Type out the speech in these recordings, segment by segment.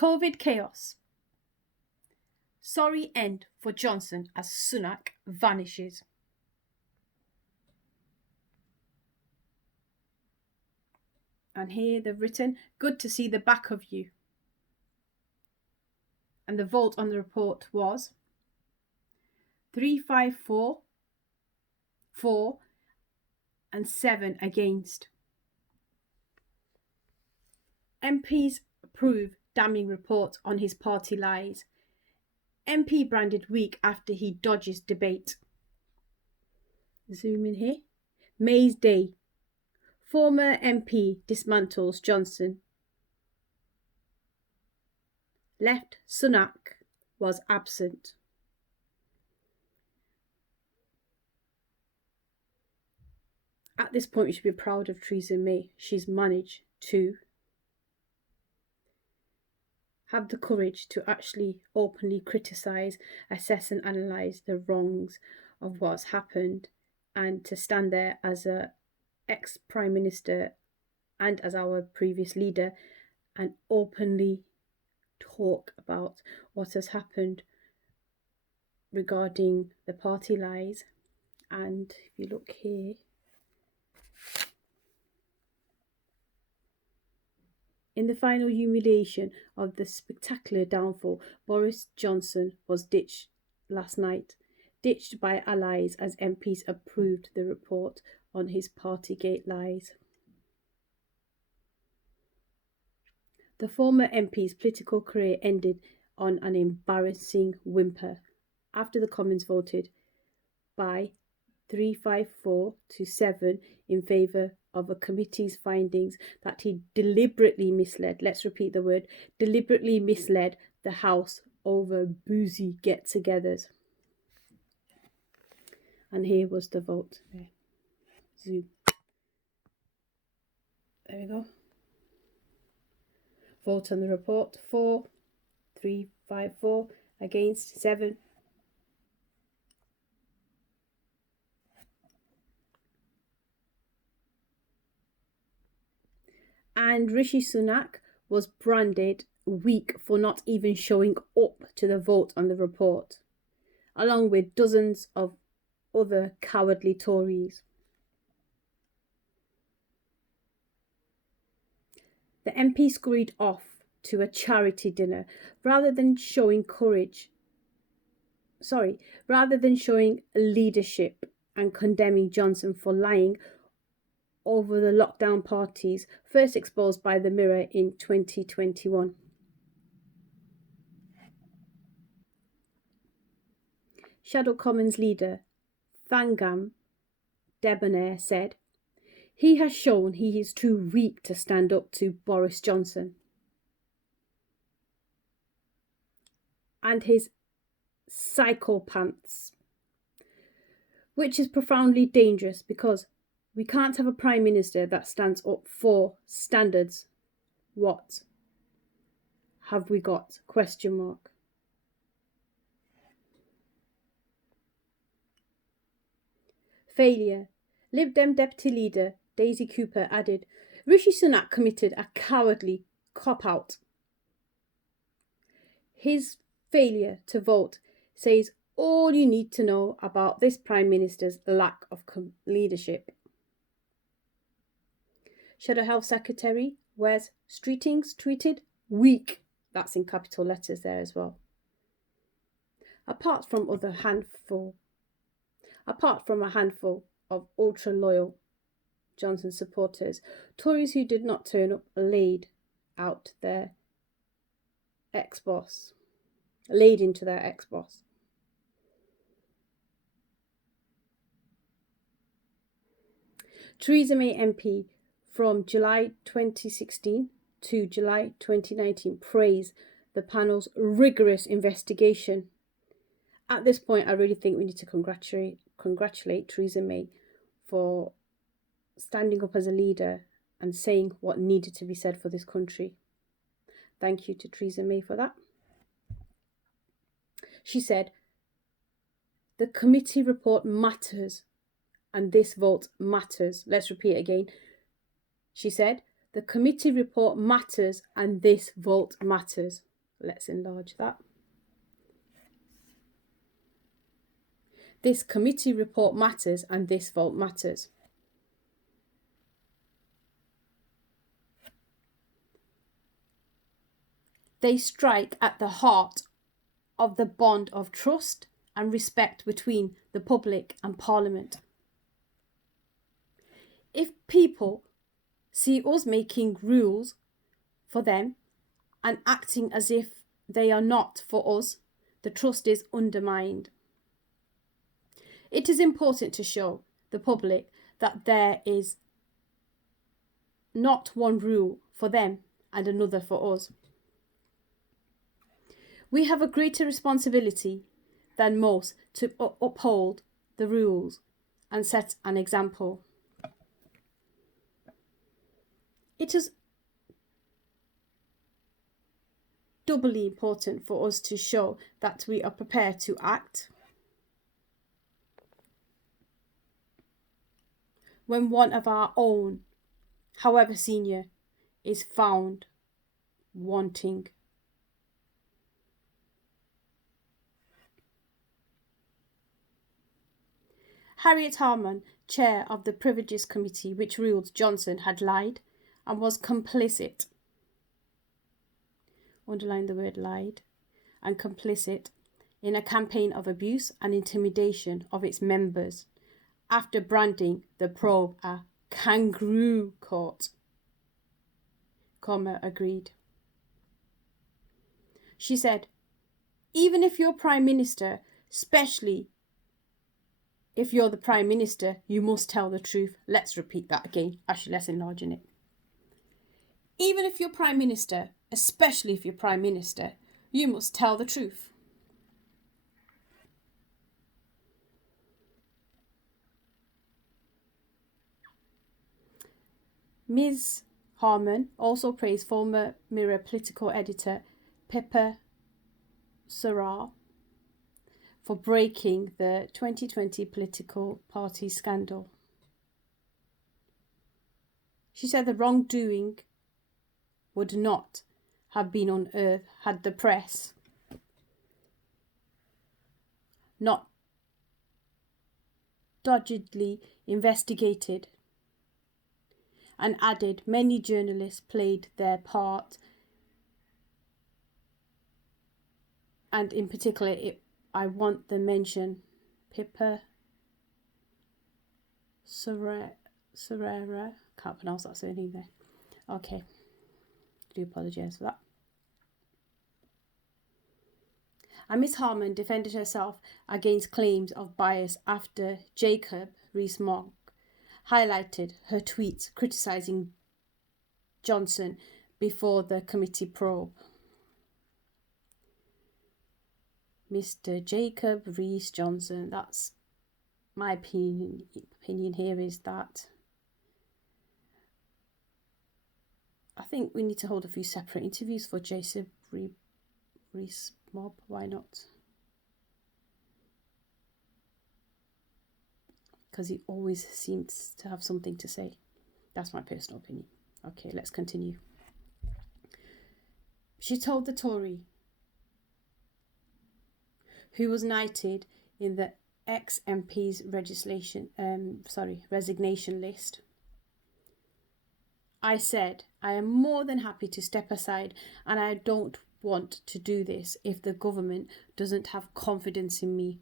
COVID chaos. Sorry end for Johnson as Sunak vanishes. And here they've written, good to see the back of you. And the vote on the report was 354 for and 7 against. MPs approve damning report on his party lies. MP branded weak after he dodges debate. Zoom in here. May's Day. Former MP dismantles Johnson. Left Sunak was absent. At this point, we should be proud of Theresa May. She's managed to have the courage to actually openly criticise, assess and analyse the wrongs of what's happened, and to stand there as a ex-Prime Minister and as our previous leader and openly talk about what has happened regarding the party lies. And if you look here, in the final humiliation of the spectacular downfall, Boris Johnson was ditched last night, ditched by allies as MPs approved the report on his Partygate lies. The former MP's political career ended on an embarrassing whimper after the Commons voted by 354 to 7 in favour of a committee's findings that he deliberately misled, let's repeat the word, deliberately misled the House over boozy get-togethers. And here was the vote. There. Zoom. There we go. Vote on the report. 4, 3, 5, 4. Against 7. And Rishi Sunak was branded weak for not even showing up to the vote on the report, along with dozens of other cowardly Tories. The MP scurried off to a charity dinner rather than showing leadership and condemning Johnson for lying over the lockdown parties first exposed by the Mirror in 2021. Shadow Commons leader Thangam Debonair said, "He has shown he is too weak to stand up to Boris Johnson and his psychopaths, which is profoundly dangerous because we can't have a Prime Minister that stands up for standards. What have we got? Question mark." Failure. Lib Dem Deputy Leader Daisy Cooper added, Rishi Sunak committed a cowardly cop-out. His failure to vote says all you need to know about this Prime Minister's lack of leadership. Shadow Health Secretary Wes Streetings tweeted, weak. That's in capital letters there as well. Apart from a handful of ultra-loyal Johnson supporters, Tories who did not turn up laid into their ex-boss. Theresa May MP from July 2016 to July 2019 praised the panel's rigorous investigation. At this point, I really think we need to congratulate Theresa May for standing up as a leader and saying what needed to be said for this country. Thank you to Theresa May for that. She said, the committee report matters and this vote matters. Let's repeat again. She said, the committee report matters and this vote matters. Let's enlarge that. This committee report matters and this vote matters. They strike at the heart of the bond of trust and respect between the public and Parliament. If people see us making rules for them and acting as if they are not for us, the trust is undermined. It is important to show the public that there is not one rule for them and another for us. We have a greater responsibility than most to uphold the rules and set an example. It is doubly important for us to show that we are prepared to act when one of our own, however senior, is found wanting. Harriet Harman, chair of the Privileges Committee, which ruled Johnson had lied and was complicit, underline the word lied, and complicit in a campaign of abuse and intimidation of its members after branding the probe a kangaroo court, agreed. She said, even if you're Prime Minister, especially if you're the Prime Minister, you must tell the truth. Let's repeat that again. Actually, let's enlarge it. Even if you're Prime Minister, especially if you're Prime Minister, you must tell the truth. Ms. Harman also praised former Mirror political editor Pippa Sarah for breaking the 2020 political party scandal. She said the wrongdoing would not have been unearthed had the press not doggedly investigated, and added many journalists played their part, and in particular I want to mention Pippa Serrera, can't pronounce that surname there. Okay, I do apologise for that. And Miss Harman defended herself against claims of bias after Jacob Rees-Mogg highlighted her tweets criticising Johnson before the committee probe. Mr. Jacob Rees-Johnson, that's my opinion here, is that I think we need to hold a few separate interviews for Jacob Rees-Mogg. Why not? Because he always seems to have something to say. That's my personal opinion. Okay, let's continue. She told the Tory, who was knighted in the ex-MP's resignation list. I said, I am more than happy to step aside, and I don't want to do this if the government doesn't have confidence in me.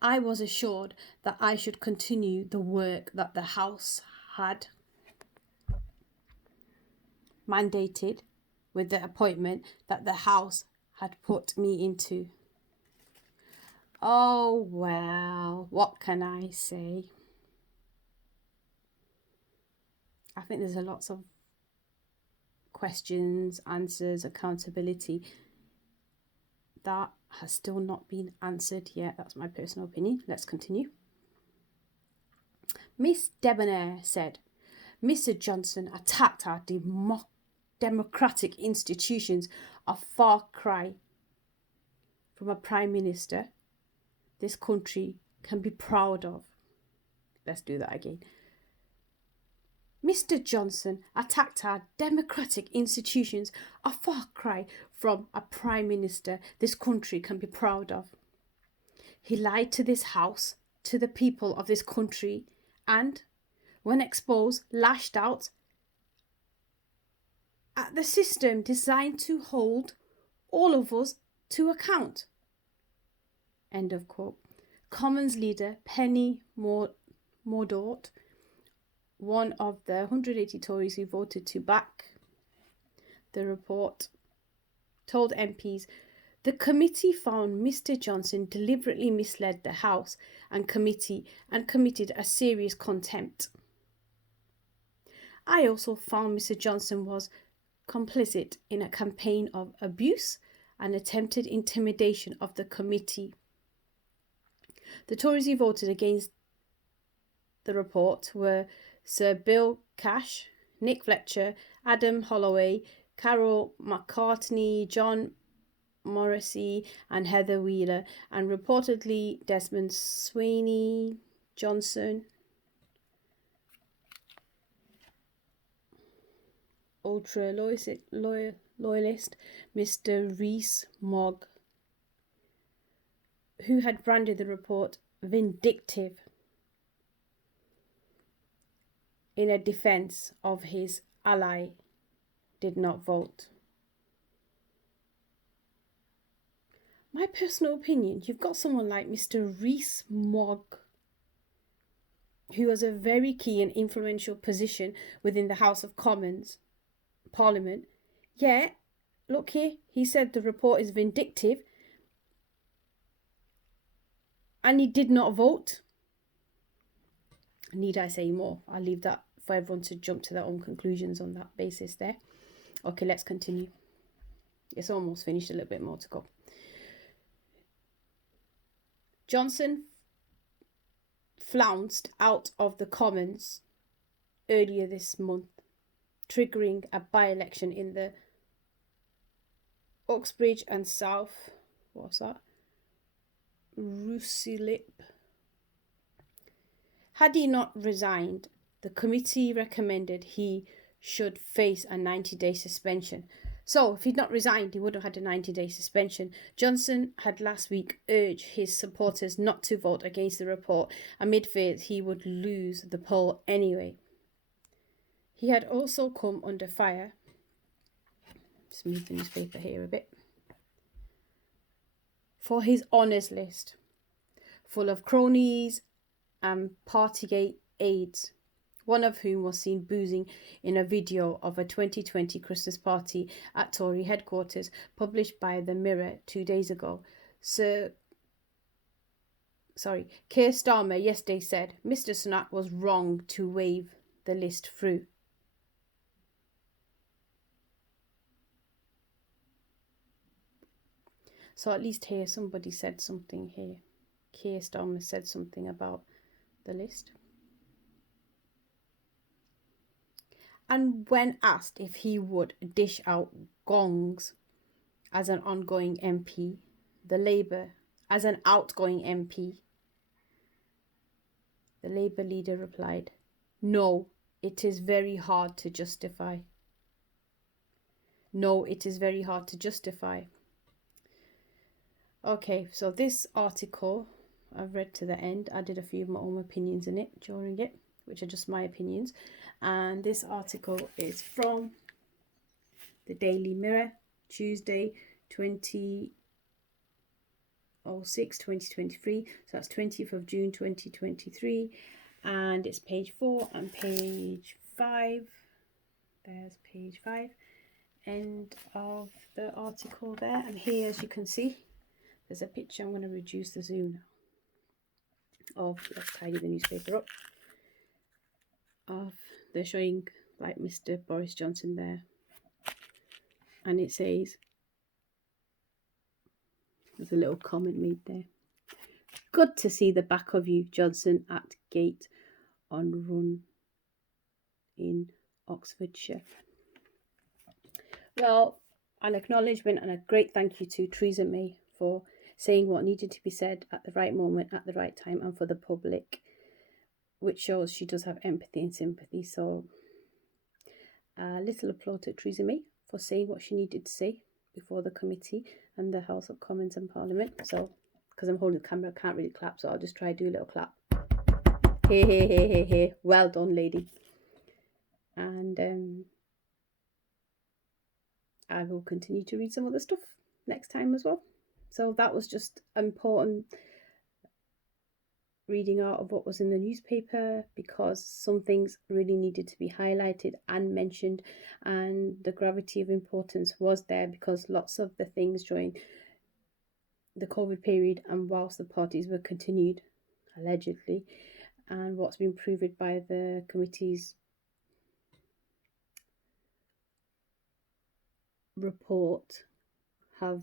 I was assured that I should continue the work that the House had mandated with the appointment that the House had put me into. Oh, well, what can I say? I think there's a lots of questions, answers, accountability that has still not been answered yet. That's my personal opinion. Let's continue. Miss Debonair said, Mr. Johnson attacked our democratic institutions, a far cry from a Prime Minister this country can be proud of. Let's do that again. Mr. Johnson attacked our democratic institutions, a far cry from a Prime Minister this country can be proud of. He lied to this House, to the people of this country, and, when exposed, lashed out at the system designed to hold all of us to account. End of quote. Commons leader Penny Mordaunt, one of the 180 Tories who voted to back the report, told MPs the committee found Mr. Johnson deliberately misled the House and committee and committed a serious contempt. I also found Mr. Johnson was complicit in a campaign of abuse and attempted intimidation of the committee. The Tories who voted against the report were Sir Bill Cash, Nick Fletcher, Adam Holloway, Carol McCartney, John Morrissey and Heather Wheeler, and reportedly Desmond Sweeney, Johnson, ultra-loyalist Mr. Rees-Mogg, who had branded the report vindictive in a defence of his ally, did not vote. My personal opinion, you've got someone like Mr. Rees-Mogg, who has a very key and influential position within the House of Commons, Parliament. Yeah, look here, he said the report is vindictive and he did not vote. Need I say more? I'll leave that for everyone to jump to their own conclusions on that basis there. Okay, let's continue. It's almost finished, a little bit more to go. Johnson flounced out of the Commons earlier this month, triggering a by-election in the Uxbridge and South, Ruislip. Had he not resigned, the committee recommended he should face a 90-day suspension. So, if he'd not resigned, he would have had a 90-day suspension. Johnson had last week urged his supporters not to vote against the report amid fears he would lose the poll anyway. He had also come under fire. Let's move the newspaper here a bit. For his honours list, full of cronies and Partygate aides, one of whom was seen boozing in a video of a 2020 Christmas party at Tory headquarters, published by The Mirror 2 days ago. Keir Starmer yesterday said Mr. Sunak was wrong to wave the list through. So at least here somebody said something here. Keir Starmer said something about the list. And when asked if he would dish out gongs as an ongoing MP, the Labour leader replied, "No, it is very hard to justify. No, it is very hard to justify." Okay, so this article I've read to the end. I did a few of my own opinions in it during it, which are just my opinions. And this article is from the Daily Mirror, Tuesday, 20/06/2023. So that's 20th of June 2023. And it's page 4 and page 5. There's page 5. End of the article there. And here, as you can see, there's a picture. I'm going to reduce the zoom now. Let's tidy the newspaper up. They're showing like Mr. Boris Johnson there, and it says, there's a little comment made there, "Good to see the back of you, Johnson, at gate on run in Oxfordshire." Well, an acknowledgement and a great thank you to Theresa May for saying what needed to be said at the right moment, at the right time, and for the public, which shows she does have empathy and sympathy. So A little applaud to Theresa May for saying what she needed to say before the committee and the House of Commons and Parliament. So, because I'm holding the camera, I can't really clap, so I'll just try to do a little clap. Hey, hey, hey, hey, hey. Well done, lady. And I will continue to read some other stuff next time as well. So that was just important reading out of what was in the newspaper, because some things really needed to be highlighted and mentioned, and the gravity of importance was there because lots of the things during the COVID period and whilst the parties were continued, allegedly, and what's been proved by the committee's report have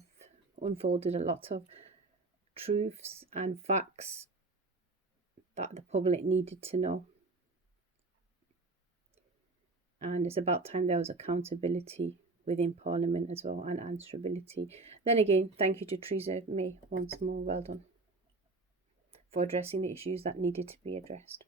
unfolded a lot of truths and facts that the public needed to know. And it's about time there was accountability within Parliament as well, and answerability. Then again, thank you to Theresa May once more. Well done for addressing the issues that needed to be addressed.